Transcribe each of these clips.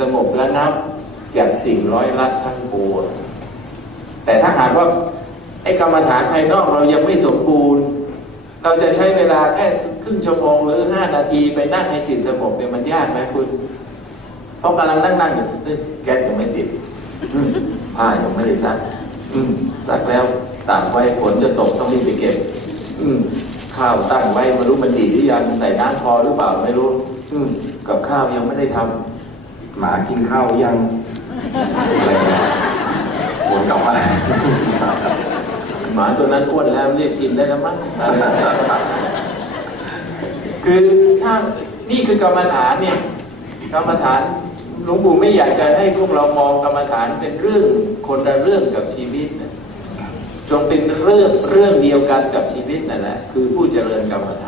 สงบระงับจากสิ่งร้อยลัดทั้งปวงแต่ถ้าหากว่าไอ้กรรมฐานภายนอกเรายังไม่สมบูรณ์ เราจะใช้เวลาแค่ครึ่งชั่วโมงหรือห้านาทีไปนั่งให้จิตสงบเนี่ยมันยากไหมคุณเพราะกำลังนั่งนั่งอยู่แก๊สยังไม่ติดอืมผ้ายังไม่ได้ซักซักแล้วตากไว้ฝนจะตกต้องรีบไปเก็บ อืข้าวตั้งไว้ไมารู้มันดีหรือยังใส่น้ำพอหรือเปล่าไม่รู้ อืกับข้าวยังไม่ได้ทำ หมากินข้าวยังอะไรเงี้ยวนกลับมาหมาตัวนั้นอ้วนแล้วเรียกกินได้แล้วมั้งอะไรอย่างเงี้ยคือถ้านี่คือกรรมฐานเนี่ยกรรมฐานหลวงปู่ไม่อยากจะให้พวกเรามองกรรมฐานเป็นเรื่องคนละเรื่องกับชีวิตนะจงเป็นเรื่องเรื่องเดียวกันกับชีวิตนั่นแหละคือผู้เจริญกรรมฐาน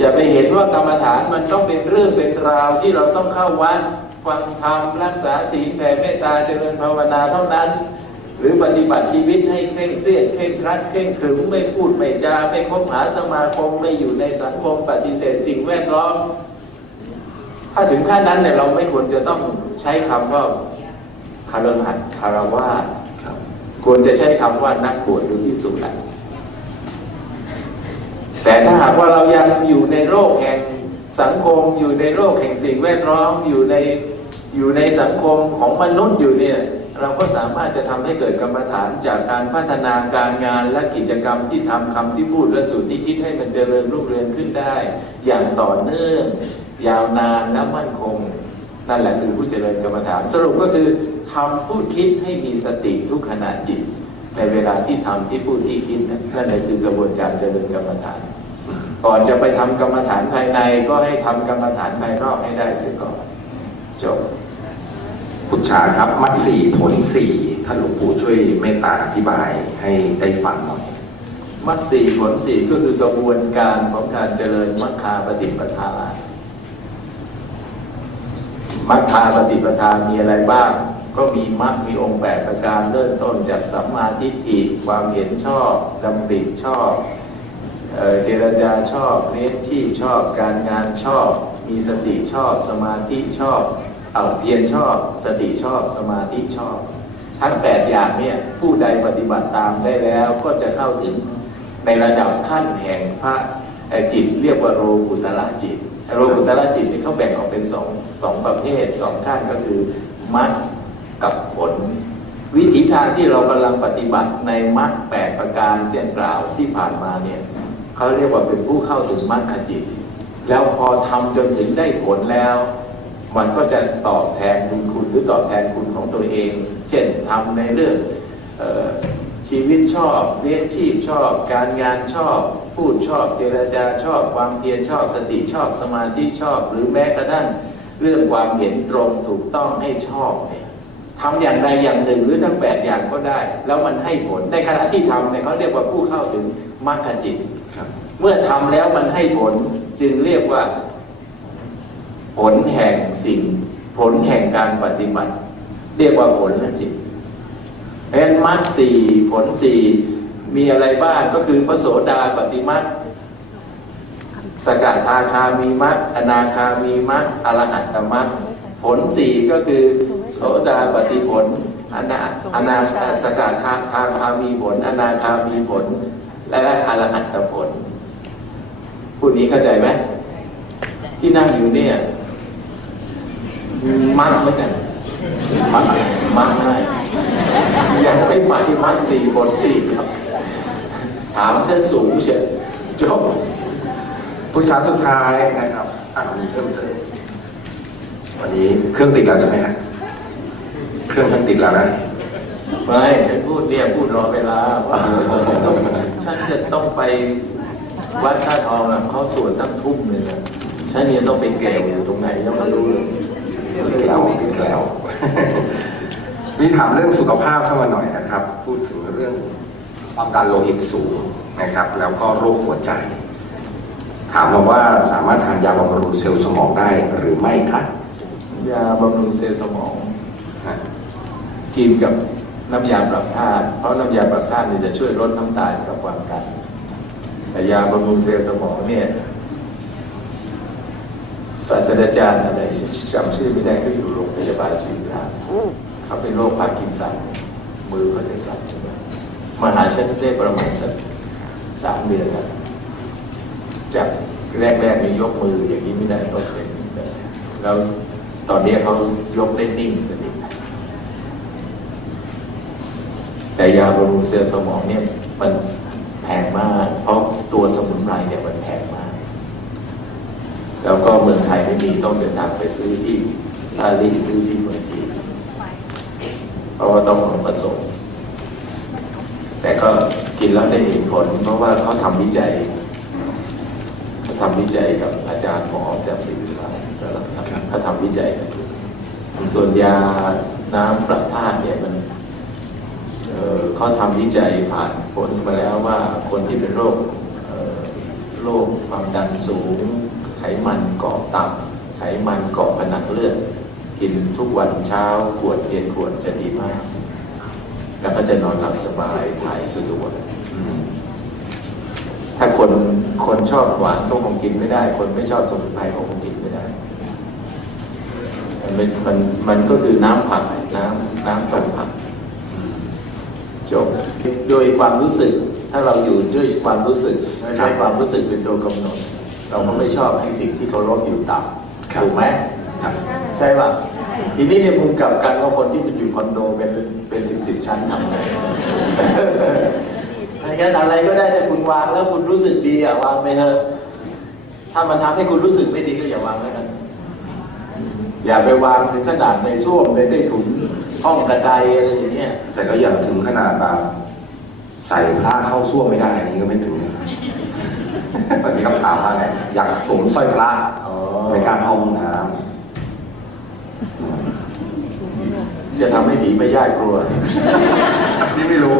อย่าไปเห็นว่ากรรมฐานมันต้องเป็นเรื่องเป็นราวที่เราต้องเข้าวัดฟังธรรมรักษาศีลแผ่เมตตาเจริญภาวนาเท่านั้น หรือปฏิบัติชีวิตให้เคร่งเครียดเคร่งครัดเคร่งขรึมไม่พูดไม่จาไม่คบหาสมาคมไม่อยู่ในสังคมปฏิเสธสิ่งแวดล้อม ถ้าถึงขั้นนั้นเนี่ยเราไม่ควรจะต้องใช้คำว่าคารหัดคารวาสครับควรจะใช้คำว่านักบวชหรือพิสุแหละ แต่ถ้าหากว่าเรายังอยู่ในโลกแห่งสังคมอยู่ในโลกแห่งสิ่งแวดล้อมอยู่ในอยู่ในสังคมของมนุษย์อยู่เนี่ยเราก็สามารถจะทำให้เกิดกรรมฐานจากการพัฒนาการงานและกิจกรรมที่ทำคำที่พูดและสูตรที่คิดให้มันเจริญรุ่งเรืองขึ้นได้ อย่างต่อเนื่อง ยาวนานและมั่นคง นั่นแหละคือผู้เจริญกรรมฐาน สรุปก็คือทำพูดคิดให้มีสติทุกขณะจิต ในเวลาที่ทำที่พูดที่คิดนั่นนั่นแหละคือกระบวนการเจริญกรรมฐาน ก่อนจะไปทำกรรมฐานภายในก็ให้ทำกรรมฐานภายนอกให้ได้เสียก่อนจบคุณชาครับมัดสี่ผลสี่ท่านหลวงปู่ช่วยเมตตาอธิบายให้ได้ฟังหน่อยมรรคสี่ผลสี่ก็คือกระบวนการของการเจริญมรรคาปฏิปทามรรคาปฏิปทามีอะไรบ้าง ก็มีมรรคมีองค์แปดประการเริ่มต้นจากสัมมาทิฏฐิความเห็นชอบดำริชอบเออเจรจาชอบเลี้ยงชีพชอบ การงานชอบ มีสติชอบ สมาธิชอบเอาเพียรชอบ สติชอบ สมาธิชอบ ทั้งแปดอย่างเนี่ยผู้ใดปฏิบัติตามได้แล้วก็จะเข้าถึงในระดับขั้นแห่งพระจิตเรียกว่าโรกุตระจิตโรกุตระจิตเนี่ยเขาแบ่งออกเป็นสองสองประเภทสองขั้นก็คือมรรค กับผล วิถีทางที่เรากำลังปฏิบัติในมรรคแปดประการเรียนกล่าวที่ผ่านมาเนี่ยเขาเรียกว่าเป็นผู้เข้าถึงมรรคจิต แล้วพอทำจนถึงได้ผลแล้ว มันก็จะตอบแทนบุญคุณหรือตอบแทนคุณของตัวเอง เช่นทำในเรื่องออชีวิตชอบเลี้ยงชีพชอบ การงานชอบ พูดชอบเจรจาชอบ ความเพียรชอบสติชอบสมาธิชอบ หรือแม้กระทั่งเรื่องความเห็นตรงถูกต้องให้ชอบเนี่ย ทำอย่างใดอย่างหนึ่งหรือทั้งแปดอย่างก็ได้ แล้วมันให้ผลในขณะที่ทำเนี่ยเขาเรียกว่าผู้เข้าถึงมรรคจิตครับเมื่อทำแล้วมันให้ผลจึงเรียกว่า ผลแห่งสิ่ง ผลแห่งการปฏิบัติ เรียกว่าผลและจิตเพราะฉะนั้นมรรคสี่ผลสี่มีอะไรบ้างก็คือพระโสดาปฏิมรรคสกทาคามีมรรคอนาคามีมรรคอรหัตตมรรค ผลสี่ก็คือโสดาปฏิผลอนาอนาสกทาคาคามีผล อนาคามีผล และอรหัตผลพูดนี้เข้าใจไหมที่นั่งอยู่เนี่ยมัดเหมือนกันมัดมัดได้ยังไม่มาที่มัดสี่บนสี่ครับถามซะสูงเฉยจบผู้ชาสุดท้ายนะครับอะมีเพิ่มเติม วันนี้เครื่องติดแล้วใช่ไหมฮะเครื่องทั้งติดแล้วนะ ไม่ฉันพูดเนี่ยพูดรอเวลาว่าเดี๋ยวผมจะต้องฉันจะต้องไปวัดท่าทองนะเขาสวดตั้งทุ่มหนึ่งอะฉันเนี่ยต้องไปแก่อยู่ตรงไหนยังไม่รู้เลยอีกแล้วอีกแล้วมีถามเรื่องสุขภาพเข้ามาหน่อยนะครับ พูดถึงเรื่องความดันโลหิตสูงนะครับ แล้วก็โรคหัวใจ ถามมาว่าสามารถทานยาบำรุงเซลล์สมองได้หรือไม่ครับ ยาบำรุงเซลล์สมองกินกับน้ำยาปรับธาตุเพราะน้ำยาปรับธาตุเนี่ยจะช่วยลดน้ำตาลกับความดันแต่ยาบำรุงเซลล์สมองเนี่ยสศาสตราจารย์อะไรจำชื่อไม่ได้เขาอยู่โรงพยาบาลศิริราชเขาเป็นโรคพาร์กินสันมือเขาจะสั่นใช่ไหมมาหาฉันได้ประมาณสักสามเดือนแล้วจากแรกๆมียกมืออย่างนี้ไม่ได้ก็เป็นแบบนี้แล้ว ตอนนี้เขายกได้นิ่งสนิทแต่ยาบำรุงเซลล์สมองเนี่ยมันแพงมาก เพราะตัวสมุนไพรเนี่ยมันแพงมาก แล้วก็เมืองไทยไม่มีต้องเดินทางไปซื้อที่ปารีสซื้อที่เมืองจีนเพราะว่าต้องผสมแต่ก็กินแล้วได้เห็นผล เพราะว่าเขาทำวิจัยเขาทำวิจัยกับอาจารย์หมอจากศิริราชแล้ว เขาทำวิจัยกันส่วนยาน้ำประทานเนี่ยมันเอ่อเขาทำวิจัยผ่านผลมาแล้วว่าคนที่เป็นโรคโรคความดันสูง ไขมันเกาะตับ ไขมันเกาะผนังเลือด กินทุกวันเช้าขวดเย็นขวดจะดีมาก แล้วก็จะนอนหลับสบายถ่ายสะดวกถ้าคนคนชอบหวานก็คงกินไม่ได้ คนไม่ชอบสมุนไพรคงกินไม่ได้ มันเป็นมันมันก็คือน้ำผักน้ำน้ำต้มผักจบโดยความรู้สึกถ้าเราอยู่ด้วยความรู้สึกใช้ความรู้สึกเป็นตัวกำหนด เราก็ไม่ชอบให้สิ่งที่เคารพอยู่ต่ำถูกไหมครับใช่ป่ะทีนี้เนี่ยมุมกลับกันว่าคนที่มันอยู่คอนโดเป็นเป็นสิบสิบชั้นทำไงไม่งั้นอะไรก็ได้แต่คุณวางแล้วคุณรู้สึกดีอะวางไปเถอะถ้ามันทำให้คุณรู้สึกไม่ดีก็อย่าวางแล้วกัน อย่าไปวางถึงขนาดในส้วมในใต้ถุนห้องกระไดอะไรอย่างเงี้ยแต่ก็อย่าถึงขนาดแบบใส่ผ้าเข้าส้วมไม่ได้อันนี้ก็ไม่ถึงมันมีคำถามว่าไงอยากสวมสร้อยพระอ๋อไม่กล้าเข้าห้องน้จะทำให้ผีไม่ย่ายกลัวำนี่ไม่รู้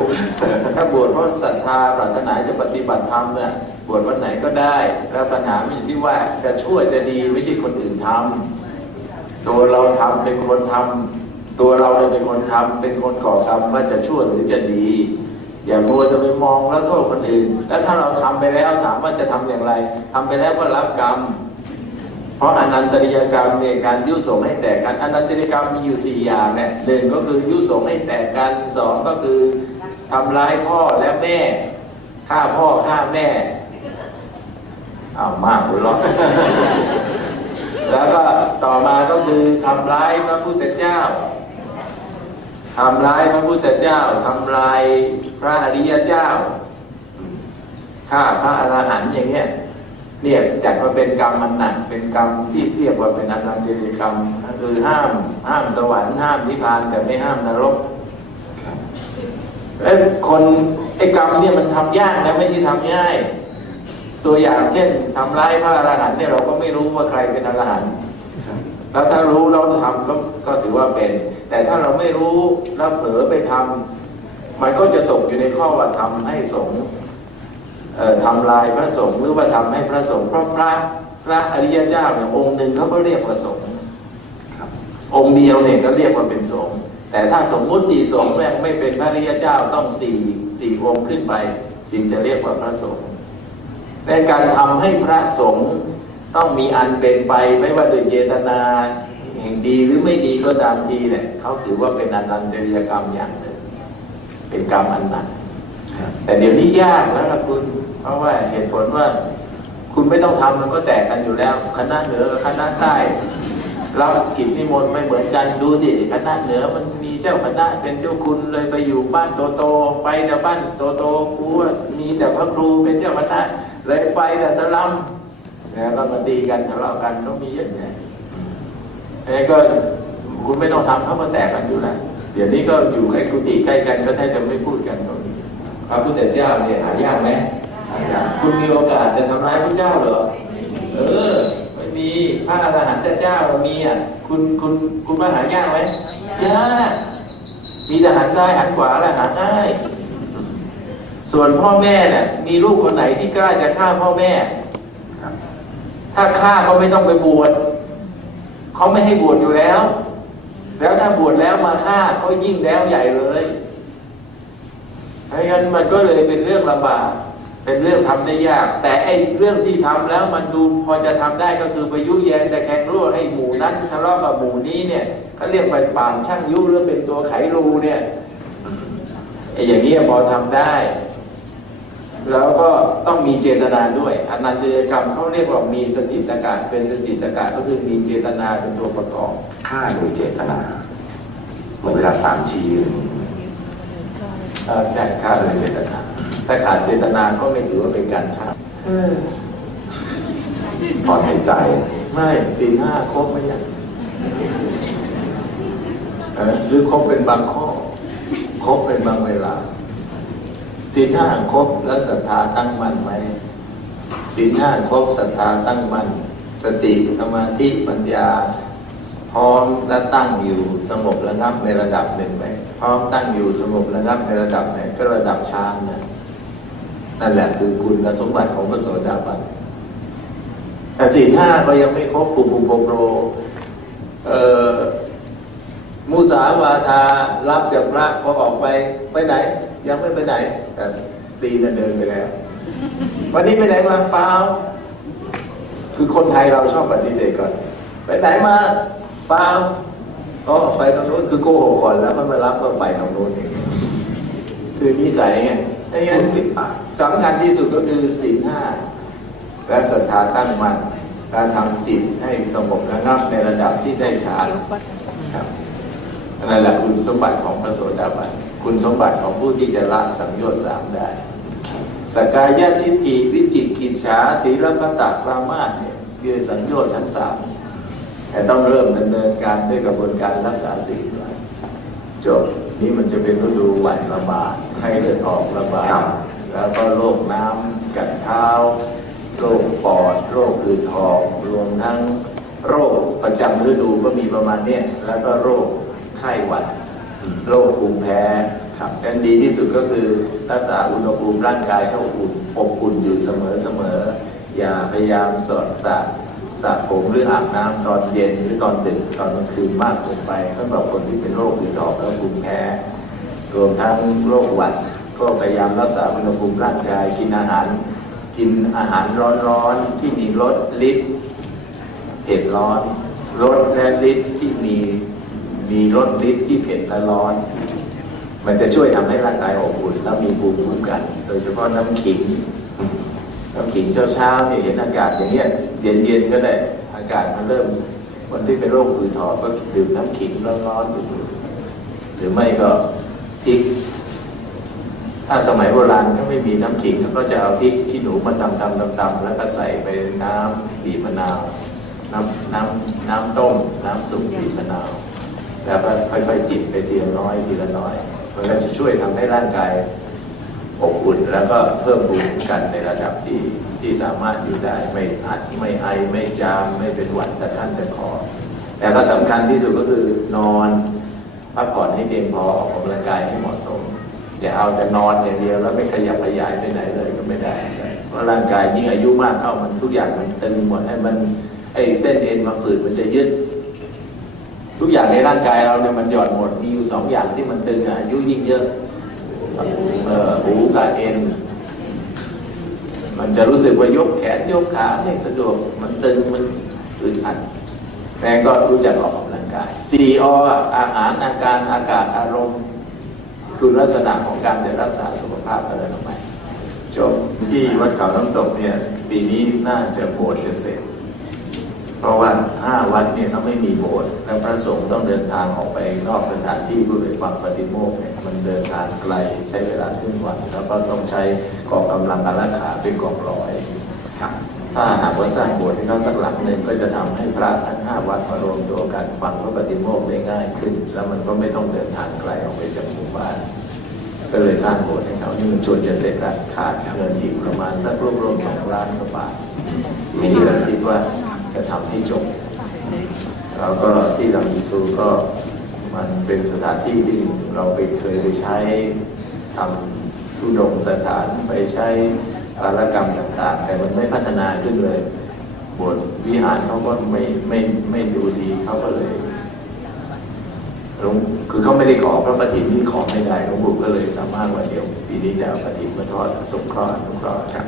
ถ้าบวชเพราะศรัทธาปรารถนาจะปฏิบัติธรรมเนี่ยบวชวันไหนก็ได้ แล้วปัญหามันอยู่ที่ว่าจะช่วยจะดีไม่ใช่คนอื่นทำ ตัวเราทำเป็นคนทำตัวเราเลยเป็นคนทำเป็นคนก่อกรรมว่าจะชั่วหรือจะดี อย่ามัวจะไปมองแล้วโทษคนอื่น แล้วถ้าเราทำไปแล้วถามว่าจะทำอย่างไรทำไปแล้วก็รับกรรม เพราะอนันตริยกรรมเนี่ยการยุส่งให้แตกกันอนันตริยกรรมมีอยู่สี่อย่างเนี่ยหนึ่งก็คือยุส่งให้แตกกันสองก็คือทำร้ายพ่อและแม่ฆ่าพ่อฆ่าแม่อ้าวมากหัวเราะ แล้วก็ต่อมาก็คือทำร้ายพระพุทธเจ้าทำร้ายพระพุทธเจ้าทำลายพระอริยเจ้าฆ่าพระอรหันต์อย่างเงี้ยเนี่ยจัดว่าเป็นกรรมมันหนักเป็นกรรมที่เรียกว่าเป็นอนันตริยกรรมคือห้ามห้ามสวรรค์ห้ามนิพพานแต่ไม่ห้ามนรกเอ้คนไอ้กรรมเนี่ยมันทำยากนะไม่ใช่ทำง่าย ตัวอย่างเช่นทำร้ายพระอรหันต์เนี่ยเราก็ไม่รู้ว่าใครเป็นอรหันต์แล้วถ้ารู้เราทำก็ก็ถือว่าเป็น แต่ถ้าเราไม่รู้แล้วเผลอไปทำมันก็จะตกอยู่ในข้อว่าทำให้สงฆ์ทำลายพระสงฆ์หรือว่าทำให้พระสงฆ์เพราะพระพระอริยเจ้าเนี่ยองค์หนึ่งเขาก็เรียกว่าสงฆ์องค์เดียวเนี่ยก็เรียกว่าเป็นสงฆ์แต่ถ้าสมมุติสงฆ์เนี่ไม่เป็นพระอริยเจ้าต้องสี่สี่องค์ขึ้นไป จึงจะเรียกว่าพระสงฆ์ ในการทำให้พระสงฆ์ต้องมีอันเป็นไปไม่ว่าโดยเจตนาแห่งดีหรือไม่ดีก็ตามทีเนี่ยเขาถือว่าเป็นอนันตริยกรรมอย่างหนึ่ง เป็นกรรมอันหนักแต่เดี๋ยวนี้ยากแล้วล่ะคุณ เพราะว่าเหตุผลว่า คุณไม่ต้องทำมันก็แตกกันอยู่แล้ว คณะเหนือกับคณะใต้รับกิจนิมนต์ไม่เหมือนกันดูดิคณะเหนือมันมีเจ้าคณะเป็นเจ้าคุณเลยไปอยู่บ้านโตโตๆไปแต่บ้านโตโตๆกูว่ามีแต่พระครูเป็นเจ้าคณะ เลยไปแต่สลัมนี่ยก็มาตีกันทะเลาะกันก็มีเยอะแยะไอ้ก็คุณไม่ต้องทำเขามาแตกกันอยู่แล้วเดี๋ยวนี้ก็อยู่ใกล้กุฏิใกล้กันก็แทบจะไม่พูดกันก็มีพระพุทธเจ้าเนี่ยหายากไหมหายากคุณมีโอกาสจะทำร้ายพระเจ้าเหรอเออไม่มีพระอรหันตเจ้ามีอะคุณคุณคุณว่าหายากไหมยากมีแต่หันซ้ายหันขวาแล้วหาง่าย ส่วนพ่อแม่เนี่ยมีลูกคนไหนที่กล้าจะฆ่าพ่อแม่ครับถ้าฆ่าเขาไม่ต้องไปบวชเขาไม่ให้บวชอยู่แล้ว แล้วถ้าบวชแล้วมาฆ่าเขายิ่งแล้วใหญ่เลยเพราะฉะนั้นมันก็เลยเป็นเรื่องลำบากเป็นเรื่องทำได้ยาก แต่ไอ้เรื่องที่ทำแล้วมันดูพอจะทำได้ก็คือไปยุแยงแต่แข่งรั่วให้หมู่นั้นทะเลาะกับหมู่นี้เนี่ยเขาเรียกไปป่านช่างยุหรือเป็นตัวไขรูเนี่ยไอ้อย่างนี้ยพอทำได้ แล้วก็ต้องมีเจตนาด้วยอนันตยกรรมเขาเรียกว่ามีสติตกะเป็นสติตกะก็คือมีเจตนาเป็นตัวประกอบฆ่าโดยเจตนาเหมือนเวลาสามชียืนเออใช่ฆ่าโดยเจตนาถ้าขาดเจตนาก็ไม่ถือว่าเป็นการฆ่าเออถอนหายใจไม่สี่ห้าครบไหมยังเออหรือครบเป็นบางข้อ ครบเป็นบางเวลา สี่ห้าครบแล้วศรัทธาตั้งมั่นไหมสี่ห้าครบศรัทธาตั้งมั่นสติสมาธิปัญญา พร้อมและตั้งอยู่สงบระงับในระดับหนึ่งไหมพร้อมตั้งอยู่สงบระงับในระดับไหนก็ระดับฌานนะนั่นแหละคือคุณสมบัติของพระโสดาบันแต่สี่ห้าก็ยังไม่ครบปุปุโปโปรมุสาวาทารับจากพระพอออกไปไปไหน ยังไม่ไปไหน แต่ตีน่ะเดินไปแล้ว วันนี้ไปไหนมาเปล่าคือคนไทยเราชอบปฏิเสธก่อน ไปไหนมาเปล่าก็ไปตรงนู้นคือโกหกก่อนแล้วก็มารับก็ไปตรงนู้นเองคือนิสัยไงไอ้งั้นสำคัญที่สุดก็คือสี่ห้าและศรัทธาตั้งมั่นการทำจิตให้สงบระงับในระดับที่ได้ฌานครับ นั่นแหละคุณสมบัติของพระโสดาบันคุณสมบัติของผู้ที่จะละสังโยชน์สามได้สกายทิฏฐิวิจิกิจฉาศีลปตะปรามาสเนี่ยคือสังโยชน์ทั้งสามแต่ต้องเริ่มดำเนินการด้วยกระบวนการรักษาศีลก่อนจบนี่มันจะเป็นฤดูหวัดระบาดไข้เลือดออกระบาดครับแล้วก็โรคน้ำกัดเท้าโรคปอดโรคอืดหอบรวมทั้งโรคประจำฤดูก็มีประมาณเนี้ยแล้วก็โรค ไข้หวัด โรคภูมิแพ้ครับกันดีที่สุดก็คือรักษาอุณหภูมิร่างกายให้อุ่นอบอุ่นอยู่เสมอเสมอ อย่าพยายามสอดสระสระผมหรืออาบน้ำตอนเย็นหรือตอนดึกตอนกลางคืนมากเกินไปสำหรับคนที่เป็นโรคอืดหอบและภูมิแพ้รวมทั้งโรคหวัดก็พยายามรักษาอุณหภูมิร่างกายกินอาหาร กินอาหารร้อนๆที่มีรสลิตรเผ็ดร้อนรสและลิตรที่ มีรสลิตรที่เผ็ดและร้อน มันจะช่วยทำให้ร่างกายอบอุ่นแล้วมีภูมิคุ้มกัน โดยเฉพาะน้ำขิง น้ำขิงเช้าๆเนี่ยเห็นอากาศอย่างเงี้ยเย็นๆก็ได้อากาศมันเริ่มคนที่เป็นโรคผื่นหอบก็ดื่มน้ำขิงร้อนๆดื่มหรือไม่ก็พริก ถ้าสมัยโบราณก็ไม่มีน้ำขิงก็จะเอาพริกขี้หนูมาตำตำตำตำแล้วก็ใส่ไปน้ำบีบมะนาว น้ำน้ำน้ำต้ม น้ำสุกบีบมะนาว แล้วก็ค่อยๆจิบไปทีละน้อยทีละน้อยมันก็จะช่วยทำให้ร่างกายอบอุ่นแล้วก็เพิ่มภูมิคุ้มกันในระดับที่ที่สามารถอยู่ได้ไม่อัดไม่ไอไม่จามไม่เป็นหวัดตะขั้นตะคอแต่ก็สำคัญที่สุดก็คือนอนพักผ่อนให้เพียงพอออกกำลังกายให้เหมาะสมอย่าเอาแต่นอนอย่างเดียวแล้วไม่ขยับขยายไปไหนเลยก็ไม่ได้เพราะร่างกายยิ่งอายุมากเข้ามันทุกอย่างมันตึงหมดให้มันไอ้เส้นเอ็นมาผืดมันจะยึด ทุกอย่างในร่างกายเราเนี่ยมันหย่อนหมด มีอยู่สองอย่างที่มันตึงอายุยิ่งเยอะเออหูกับเอ็น มันจะรู้สึกว่ายกแขนยกขาไม่สะดวก มันตึงมันอึดอัดแม่ก็รู้จักออกกำลังกายสี่ออาหารอาการอากาศอารมณ์ คือลักษณะของการจะรักษาสุขภาพอะไรลงไปจบที่วัดเขาน้ำตกเนี่ย ปีนี้น่าจะโบสถ์จะเสร็จ เพราะว่าห้าวัดเนี่ยเขาไม่มีโบสถ์และพระสงฆ์ต้องเดินทางออกไปนอกสถานที่เพื่อไปฟังปฏิโมกข์เนี่ยมันเดินทางไกลใช้เวลาครึ่งวัน แล้วก็ต้องใช้กองกำลังอารักขาเป็นกองร้อยครับถ้าหากว่าสร้างโบสถ์ให้เขาสักหลังหนึ่งก็จะทำให้พระทั้งห้าวัดมารวมตัวกันฟังพระปฏิโมกข์ได้ง่ายขึ้น แล้วมันก็ไม่ต้องเดินทางไกลออกไปจากหมู่บ้านก็เลยสร้างโบสถ์ให้เขานี่มันชวนจะเสร็จแล้วขาดเงินอีกประมาณสักรวมๆสองล้านกว่าบาทไม่ได้เราคิดว่า จะทำให้จบ แล้วก็ที่ลำอีซูก็มันเป็นสถานที่ที่เราไปเคยไปใช้ทำทุดงสถานไปใช้อารกรรมต่าง ๆ แต่มันไม่พัฒนาขึ้นเลยบสถ์วิหารเขาก็ไม่ไม่ไม่ดูดีเขาก็เลยหลวงคือเขาไม่ได้ขอพระปฏินี่ขอไม่ได้หลวงปู่ก็เลยสามารถว่าเดี๋ยวปีนี้จะเอาปฏิมาทอดสงเคราะห์สงเคราะห์กัน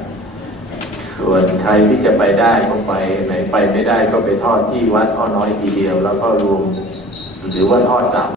ส่วนใครที่จะไปได้ก็ไปไหนไปไม่ได้ก็ไปทอดที่วัดอ้อน้อยทีเดียวแล้วก็รวมหรือว่าทอดสาม